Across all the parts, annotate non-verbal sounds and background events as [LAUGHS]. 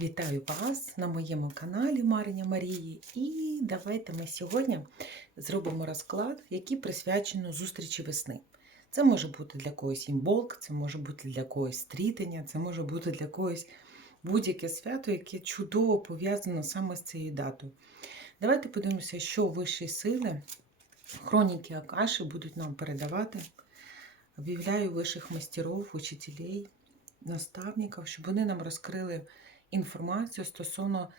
Вітаю вас на моєму каналі Мариня Марії. І давайте ми сьогодні зробимо розклад, який присвячено зустрічі весни. Це може бути для когось імболк, це може бути для когось стрітення, це може бути для когось будь-яке свято, яке чудово пов'язано саме з цією датою. Давайте подивимося, що вищі сили, хроніки Акаші будуть нам передавати. Об'являю вищих мастерів, учителей, наставників, щоб вони нам розкрили інформацію стосовно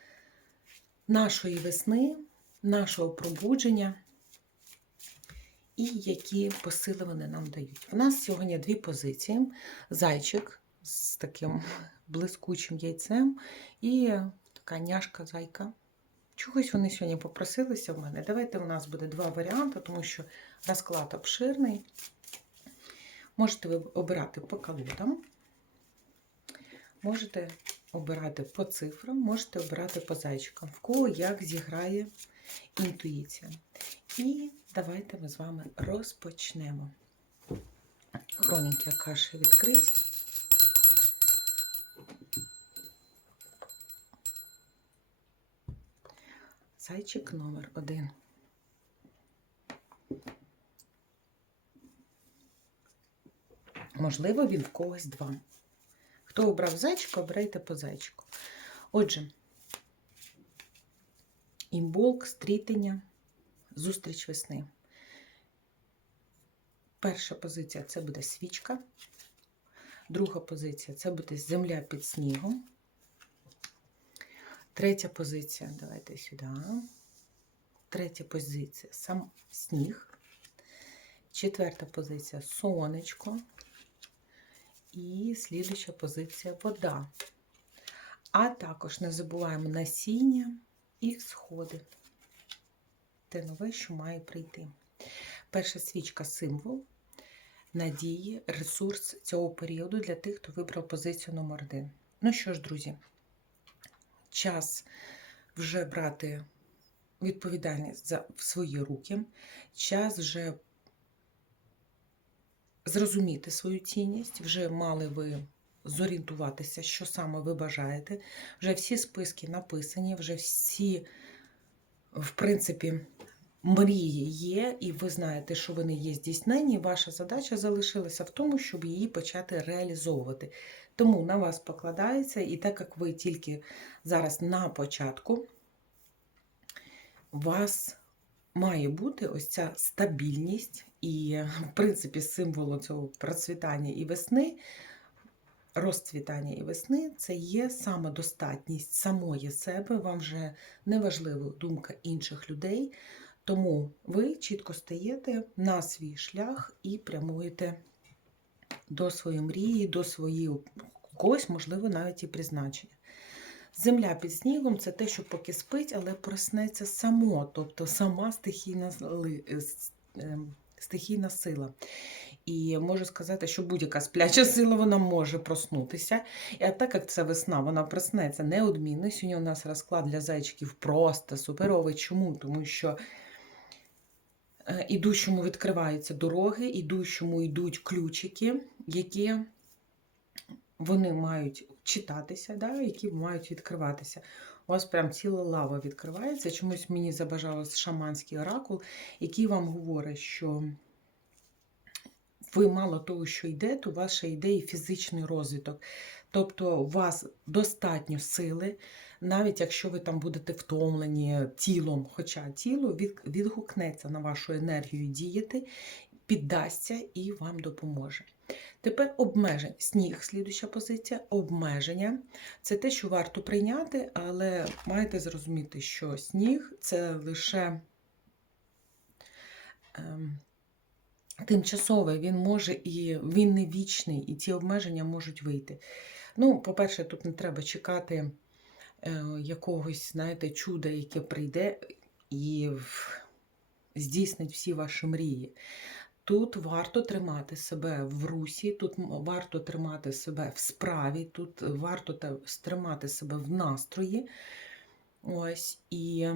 нашої весни, нашого пробудження і які посили вони нам дають. У нас сьогодні дві позиції: зайчик з таким блискучим яйцем і така няшка зайка. Чогось вони сьогодні попросилися в мене. Давайте у нас буде два варіанти, тому що розклад обширний. Можете ви обирати по колодам, можете обирати по цифрам, можете обирати по зайчикам, в кого як зіграє інтуїція. І давайте ми з вами розпочнемо. Хроніки Акаші відкриті. Зайчик номер один. Можливо, він в когось два. Хто обрав зайчика, обирайте по зайчику. Отже, імболк, стрітення, зустріч весни. Перша позиція це буде свічка. Друга позиція це буде земля під снігом. Третя позиція, давайте сюди. Третя позиція сам сніг. Четверта позиція сонечко. І слідуща позиція вода. А також не забуваємо насіння і сходи. Те нове, що має прийти. Перша свічка символ надії, ресурс цього періоду для тих, хто вибрав позицію номер один. Ну що ж, друзі, час вже брати відповідальність за в свої руки, час вже зрозуміти свою цінність, вже мали ви зорієнтуватися, що саме ви бажаєте. Вже всі списки написані, вже всі, в принципі, мрії є, і ви знаєте, що вони є здійснені. Ваша задача залишилася в тому, щоб її почати реалізовувати. Тому на вас покладається, і так як ви тільки зараз на початку, вас має бути ось ця стабільність і, в принципі, символу цього процвітання і весни, розцвітання і весни це є самодостатність самої себе. Вам вже не важлива думка інших людей. Тому ви чітко стаєте на свій шлях і прямуєте до своєї мрії, до своєї когось, можливо, навіть і призначення. Земля під снігом це те, що поки спить, але проснеться само, тобто сама стихійна, стихійна сила. І можу сказати, що будь-яка спляча сила вона може проснутися. І а так як це весна, вона проснеться неодмінно. Сьогодні у нас розклад для зайчиків просто суперовий. Чому? Тому що ідущому відкриваються дороги, ідущому йдуть ключики, які вони мають читатися, да, які мають відкриватися. У вас прям ціла лава відкривається. Чомусь мені забажалось шаманський оракул, який вам говорить, що ви мало того, що йдете, у вас ще йде фізичний розвиток. Тобто у вас достатньо сили, навіть якщо ви там будете втомлені тілом, хоча тіло відгукнеться на вашу енергію діяти, піддасться і вам допоможе. Тепер обмежень. Сніг, слідуща позиція, обмеження. Це те, що варто прийняти, але маєте зрозуміти, що сніг це лише ем, тимчасовий, він може і він не вічний, і ці обмеження можуть вийти. Ну, по-перше, тут не треба чекати е, якогось, знаєте, чуда, яке прийде і здійснить всі ваші мрії. Тут варто тримати себе в русі, тут варто тримати себе в справі, тут варто тримати себе в настрої. Ось, і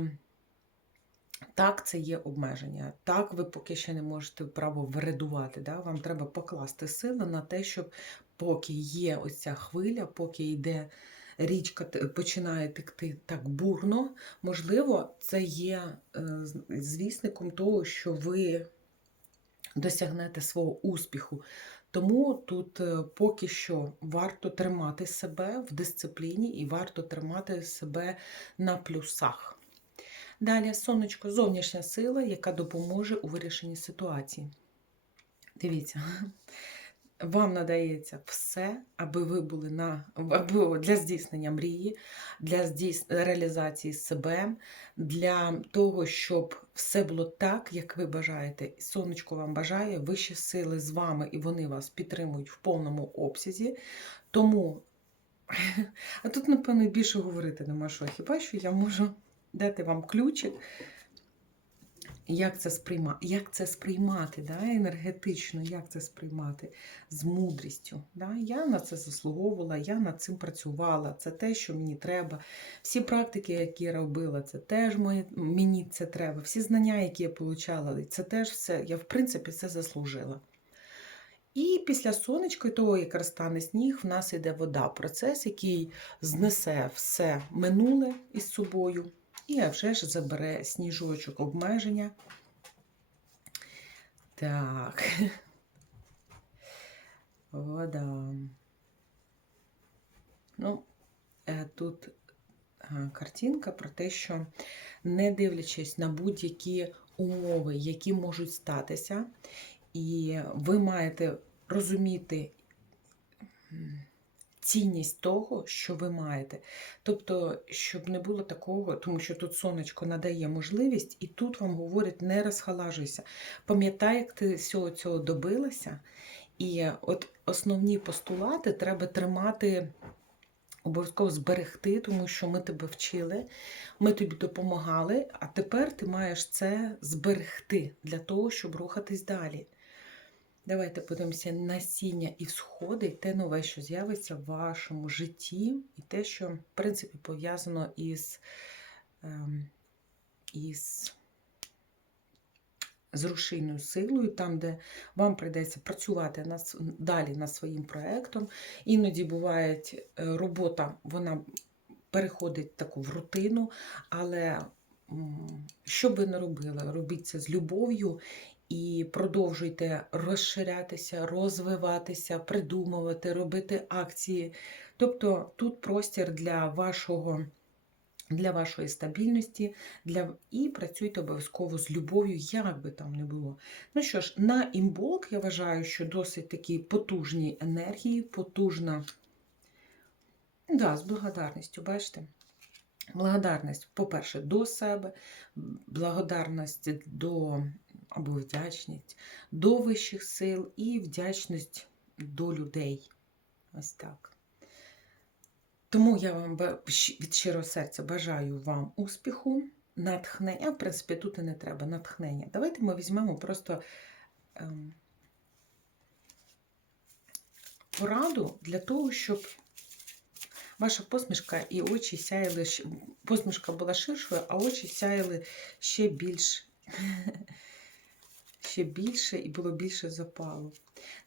так, це є обмеження. Так, ви поки ще не можете право вредувати. Да? Вам треба покласти сили на те, щоб поки є ось ця хвиля, поки йде річка починає текти так бурно, можливо, це є е, звісником того, що ви досягнете свого успіху. Тому тут е, поки що варто тримати себе в дисципліні і варто тримати себе на плюсах. Далі сонечко зовнішня сила, яка допоможе у вирішенні ситуації. Дивіться, вам надається все, аби ви були на аби для здійснення мрії, для здійс... реалізації себе, для того, щоб все було так, як ви бажаєте. Сонечко вам бажає, вищі сили з вами, і вони вас підтримують в повному обсязі. Тому, [LAUGHS] а тут, напевно, більше говорити нема що. Хіба що я можу дати вам ключик, як це сприймати, як це сприймати да, енергетично, як це сприймати з мудрістю. Да? Я на це заслуговувала, я над цим працювала, це те, що мені треба. Всі практики, які я робила, це теж моє, мені це треба. Всі знання, які я отримала, це теж все, я в принципі це заслужила. І після сонечка того, як розтане сніг, в нас йде вода. Процес, який знесе все минуле із собою, і а вже ж забере сніжочок обмеження. Так. [LAUGHS] Вода. Ну, е, тут е, картинка про те, що не дивлячись на будь-які умови, які можуть статися, і ви маєте розуміти цінність того, що ви маєте. Тобто, щоб не було такого, тому що тут сонечко надає можливість, і тут вам говорять, не розхалажуйся. Пам'ятай, як ти всього цього добилася. І от основні постулати треба тримати. Обов'язково зберегти, тому що ми тебе вчили, ми тобі допомагали, а тепер ти маєш це зберегти для того, щоб рухатись далі. Давайте подивимося насіння і всходи, те нове, що з'явиться в вашому житті, і те, що, в принципі, пов'язано із, ем, із з рушійною силою, там, де вам прийдеться працювати над, с- далі над своїм проєктом. Іноді буває е, робота, вона переходить таку в рутину, але що би не робили, робіть це з любов'ю і продовжуйте розширятися, розвиватися, придумувати, робити акції. Тобто тут простір для вашого. Для вашої стабільності, для... і працюйте обов'язково з любов'ю, як би там не було. Ну що ж, на імболк я вважаю, що досить такі потужні енергії, потужна, да, з благодарністю, бачите? Благодарність, по-перше, до себе, благодарність до або вдячність до вищих сил і вдячність до людей. Ось так. Тому я вам від щирого серця бажаю вам успіху, натхнення. В принципі, тут і не треба натхнення. Давайте ми візьмемо просто ем, пораду для того, щоб ваша посмішка і очі сяяли, посмішка була ширшою, а очі сяяли ще більш. [LAUGHS] Ще більше і було більше запалу.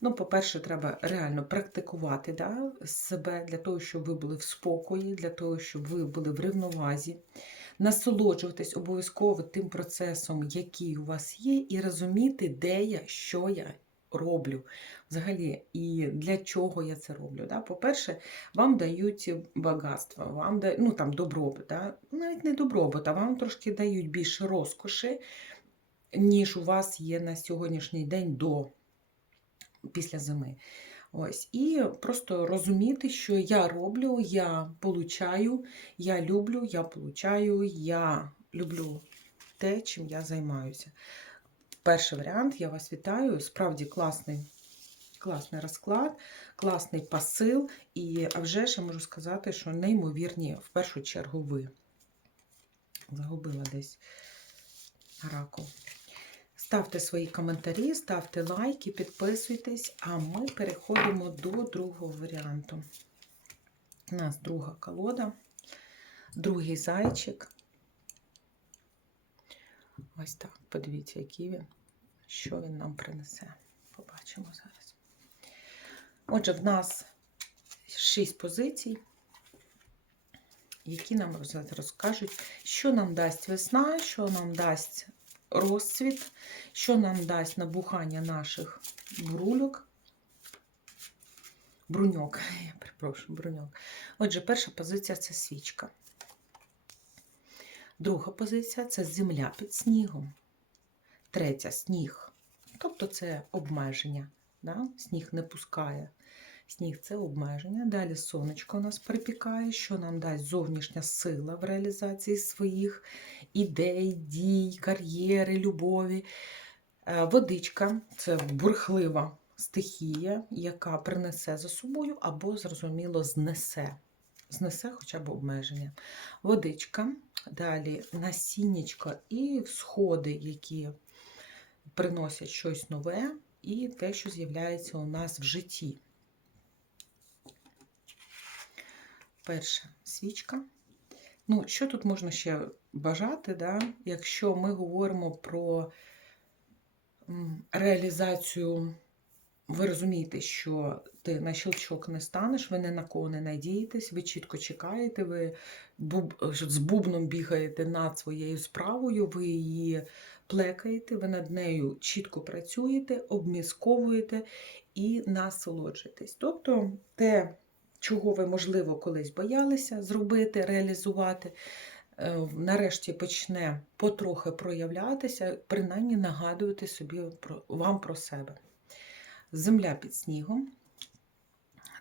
Ну, по-перше, треба реально практикувати да, себе для того, щоб ви були в спокої, для того, щоб ви були в рівновазі, насолоджуватись обов'язково тим процесом, який у вас є, і розуміти, де я, що я роблю взагалі, і для чого я це роблю. Да? По-перше, вам дають багатство, вам дають, ну там добробут, да? навіть не добробут, а вам трошки дають більше розкоші, ніж у вас є на сьогоднішній день до після зими. Ось, і просто розуміти, що я роблю, я получаю, я люблю, я получаю, я люблю те, чим я займаюся. Перший варіант, я вас вітаю. Справді класний, класний розклад, класний посил. І а вже ж я можу сказати, що неймовірні, в першу чергу, ви. Загубила десь раку. Ставте свої коментарі, ставте лайки, підписуйтесь, а ми переходимо до другого варіанту. У нас друга колода, другий зайчик. Ось так, подивіться, який він, що він нам принесе. Побачимо зараз. Отже, в нас шість позицій. Які нам розкажуть, що нам дасть весна, що нам дасть розцвіт, що нам дасть набухання наших брульок. Бруньок, [LAUGHS] я перепрошую, бруньок. Отже, перша позиція це свічка. Друга позиція це земля під снігом. Третя сніг. Тобто це обмеження. Да? Сніг не пускає. Сніг це обмеження. Далі сонечко нас припікає, що нам дасть зовнішня сила в реалізації своїх ідей, дій, кар'єри, любові. Е, Водичка це бурхлива стихія, яка принесе за собою або, зрозуміло, знесе. Знесе хоча б обмеження. Водичка, далі насіннячко і всходи, які приносять щось нове, і те, що з'являється у нас в житті. Перша свічка. Ну, що тут можна ще бажати, да? якщо ми говоримо про реалізацію, ви розумієте, що ти на щелчок не станеш, ви ні на кого не надієтесь, ви чітко чекаєте, ви буб, з бубном бігаєте над своєю справою, ви її плекаєте, ви над нею чітко працюєте, обмісковуєте і насолоджуєтесь. Тобто те, чого ви, можливо, колись боялися зробити, реалізувати, е, нарешті почне потрохи проявлятися, принаймні нагадувати собі вам про себе. Земля під снігом.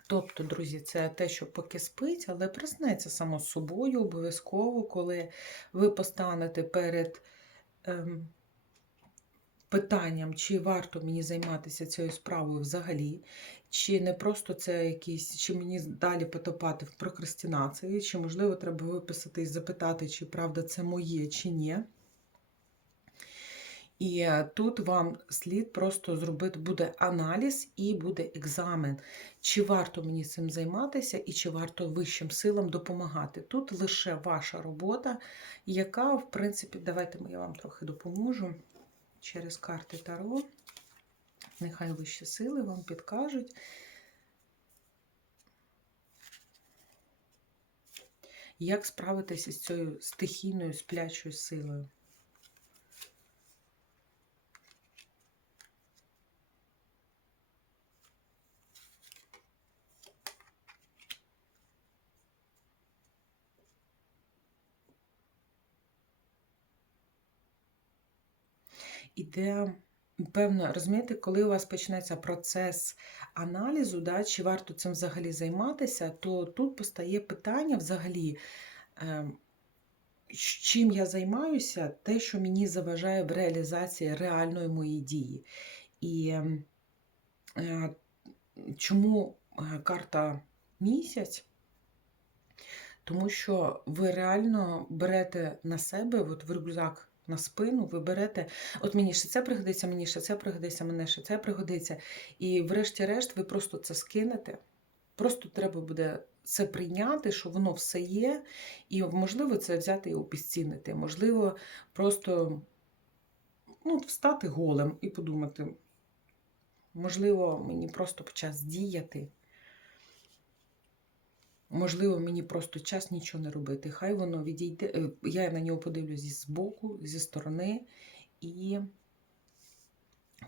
Тобто, друзі, це те, що поки спить, але проснеться само собою обов'язково, коли ви постанете перед ем, питанням, чи варто мені займатися цією справою взагалі, чи не просто це якісь, чи мені далі потопати в прокрастинації, чи, можливо, треба виписати і запитати, чи правда це моє, чи ні. І е, тут вам слід просто зробити буде аналіз і буде екзамен, чи варто мені цим займатися, і чи варто вищим силам допомагати. Тут лише ваша робота, яка, в принципі, давайте я вам трохи допоможу через карти Таро. Нехай вищі сили вам підкажуть. Як справитися з цією стихійною сплячою силою? Іде, певно, розумієте, коли у вас почнеться процес аналізу, да, чи варто цим взагалі займатися, то тут постає питання взагалі, е, чим я займаюся, те, що мені заважає в реалізації реальної моєї дії. І е, чому е, карта місяць? Тому що ви реально берете на себе, от в рюкзак на спину, ви берете, от мені ще це пригодиться, мені ще це пригодиться, мене ще це пригодиться. І врешті-решт ви просто це скинете. Просто треба буде це прийняти, що воно все є, і можливо це взяти і обіцінити. Можливо, просто ну, встати голим і подумати, можливо, мені просто час діяти. Можливо, мені просто час нічого не робити. Хай воно відійде. е, Я на нього подивлюсь з боку, зі сторони, і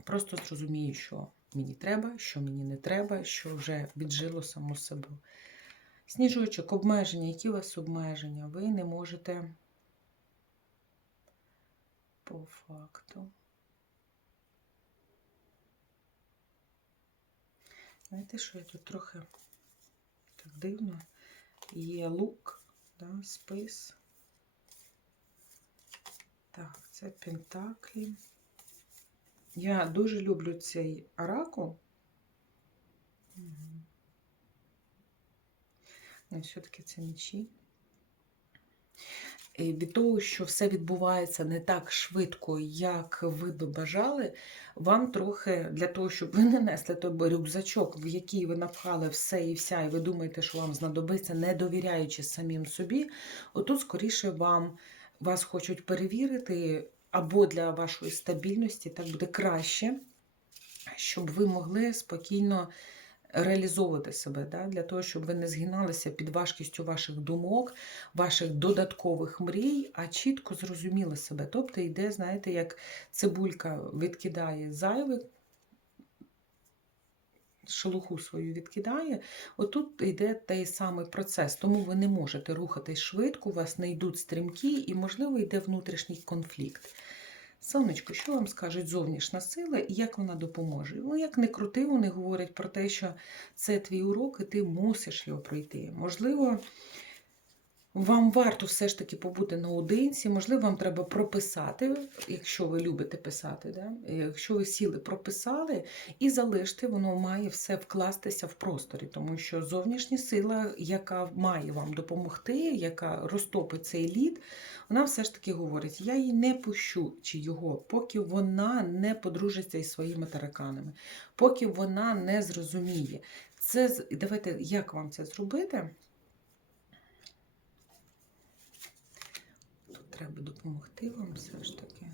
просто зрозумію, що мені треба, що мені не треба, що вже віджило само себе. Сніжочок, обмеження, які у вас обмеження? Ви не можете по факту. Знаєте, що я тут трохи дивно. Є лук, да, спис. Так, це Пентаклі. Я дуже люблю цей оракул. Угу. Ну, все-таки це мечі. Від того, що все відбувається не так швидко, як ви би бажали, вам трохи для того, щоб ви не несли той рюкзачок, в який ви напхали все і вся, і ви думаєте, що вам знадобиться, не довіряючи самим собі, отут, скоріше, вам вас хочуть перевірити, або для вашої стабільності так буде краще, щоб ви могли спокійно реалізовувати себе, да? для того, щоб ви не згиналися під важкістю ваших думок, ваших додаткових мрій, а чітко зрозуміли себе. Тобто йде, знаєте, як цибулька відкидає зайве, шелуху свою відкидає, отут йде той самий процес, тому ви не можете рухатись швидко, у вас не йдуть стрімкі і, можливо, йде внутрішній конфлікт. Сонечко, що вам скажуть зовнішня сила і як вона допоможе? Ну, як не крути, вони говорять про те, що це твій урок, і ти мусиш його пройти. Можливо, вам варто все ж таки побути наодинці, можливо, вам треба прописати, якщо ви любите писати, да? якщо ви сіли, прописали і залиште, воно має все вкластися в просторі, тому що зовнішня сила, яка має вам допомогти, яка розтопить цей лід, вона все ж таки говорить: я її не пущу чи його, поки вона не подружиться із своїми тараканами, поки вона не зрозуміє. Це давайте, як вам це зробити? Треба допомогти вам все ж таки.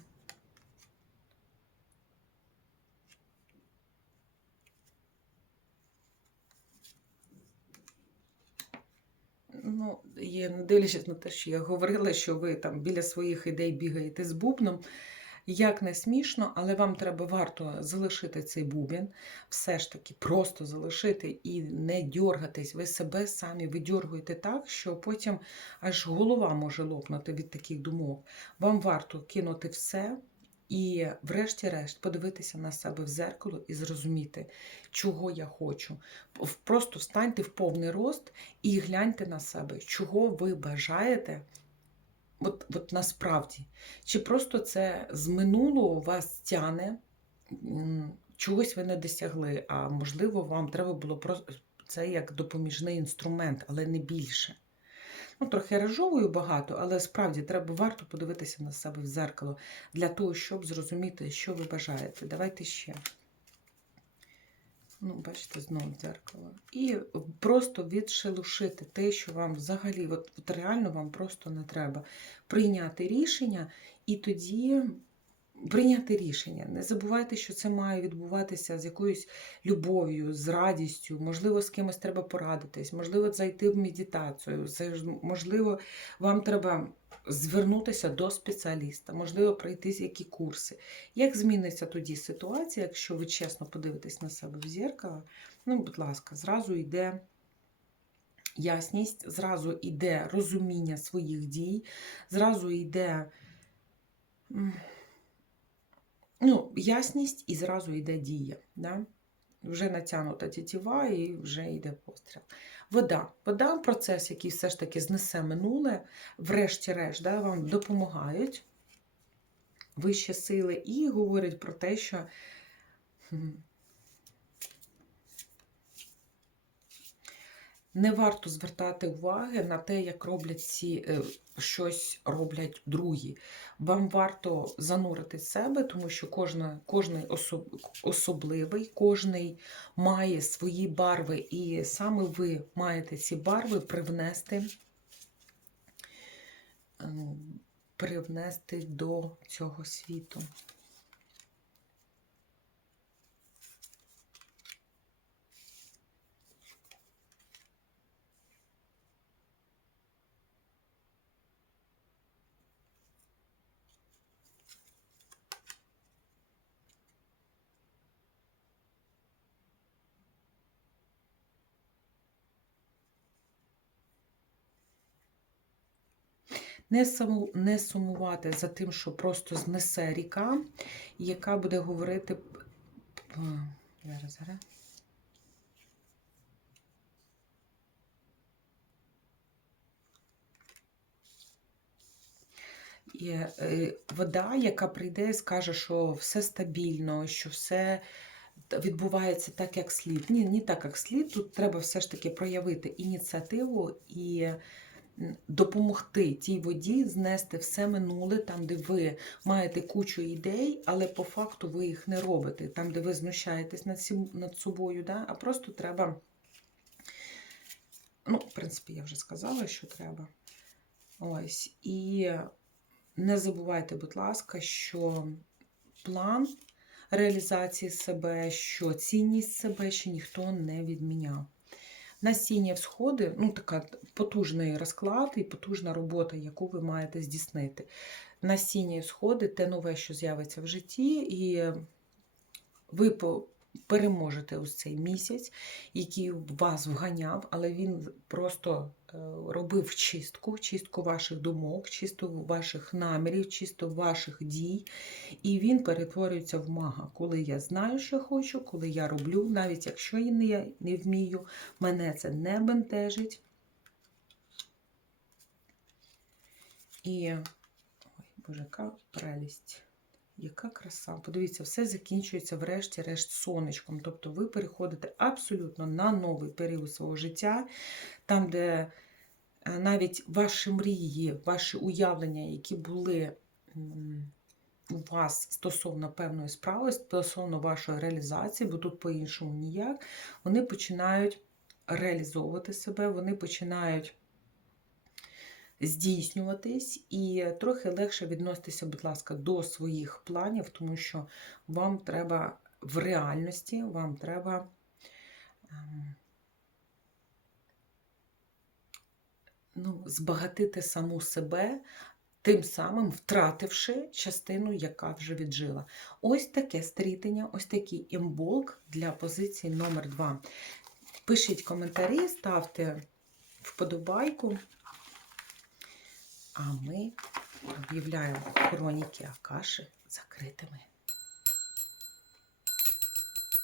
Ну, є, не дивлячись на те, що я говорила, що ви там біля своїх ідей бігаєте з бубном. Як не смішно, але вам треба варто залишити цей бубен, все ж таки просто залишити і не дьоргатись. Ви себе самі видьоргуєте так, що потім аж голова може лопнути від таких думок. Вам варто кинути все і, врешті-решт, подивитися на себе в зеркало і зрозуміти, чого я хочу. Просто встаньте в повний рост і гляньте на себе, чого ви бажаєте. От, от насправді, чи просто це з минулого вас тяне, чогось ви не досягли, а можливо, вам треба було просто це як допоміжний інструмент, але не більше. Ну, трохи рожовую багато, але справді треба варто подивитися на себе в зеркало для того, щоб зрозуміти, що ви бажаєте. Давайте ще. Ну, бачите, знову дзеркало. І просто відшелушити те, що вам взагалі, от, от реально вам просто не треба. Прийняти рішення і тоді прийняти рішення. Не забувайте, що це має відбуватися з якоюсь любов'ю, з радістю, можливо, з кимось треба порадитись, можливо, зайти в медитацію, можливо, вам треба звернутися до спеціаліста, можливо, пройти які курси. Як зміниться тоді ситуація, якщо ви чесно подивитесь на себе в зеркало, ну, будь ласка, зразу йде ясність, зразу йде розуміння своїх дій, зразу йде ну, ясність і зразу йде дія. Да? Вже натягнута тітіва і вже йде постріл. Вода. Вода процес, який все ж таки знесе минуле, врешті-решт, да, вам допомагають вищі сили і говорять про те, що не варто звертати уваги на те, як роблять ці е, щось роблять другі. Вам варто занурити себе, тому що кожна, кожний особ, особливий, кожний має свої барви, і саме ви маєте ці барви привнести, е, привнести до цього світу. Не, саму, не сумувати за тим, що просто знесе ріка, яка буде говорити. Зараз, зараз. І, е, вода, яка прийде і скаже, що все стабільно, що все відбувається так, як слід. Ні, не так, як слід. Тут треба все ж таки проявити ініціативу і допомогти тій воді знести все минуле, там, де ви маєте кучу ідей, але по факту ви їх не робите, там, де ви знущаєтесь над, над собою, да? а просто треба. Ну, в принципі, я вже сказала, що треба. Ось. І не забувайте, будь ласка, що план реалізації себе, що цінність себе ще ніхто не відміняв. Насіння всходи, ну така потужний розклад і потужна робота, яку ви маєте здійснити. Насіння і всходи те нове, що з'явиться в житті, і ви переможете ось цей місяць, який вас вганяв, але він просто е, робив чистку, чистку ваших думок, чистку ваших намірів, чистку ваших дій. І він перетворюється в мага. Коли я знаю, що хочу, коли я роблю, навіть якщо я не, не вмію, мене це не бентежить. І, ой, боже, яка прелість. Яка краса. Подивіться, все закінчується врешті-решт сонечком. Тобто ви переходите абсолютно на новий період свого життя, там, де е, навіть ваші мрії, ваші уявлення, які були у вас стосовно певної справи, стосовно вашої реалізації, бо тут по-іншому ніяк, вони починають реалізовувати себе, вони починають здійснюватись і трохи легше відноситися, будь ласка, до своїх планів, тому що вам треба в реальності, вам треба ем, ну, збагатити саму себе, тим самим втративши частину, яка вже віджила. Ось таке стрітення, ось такий імболк для позиції номер 2. Пишіть коментарі, ставте вподобайку. А ми об'являємо хроніки Акаши закритими.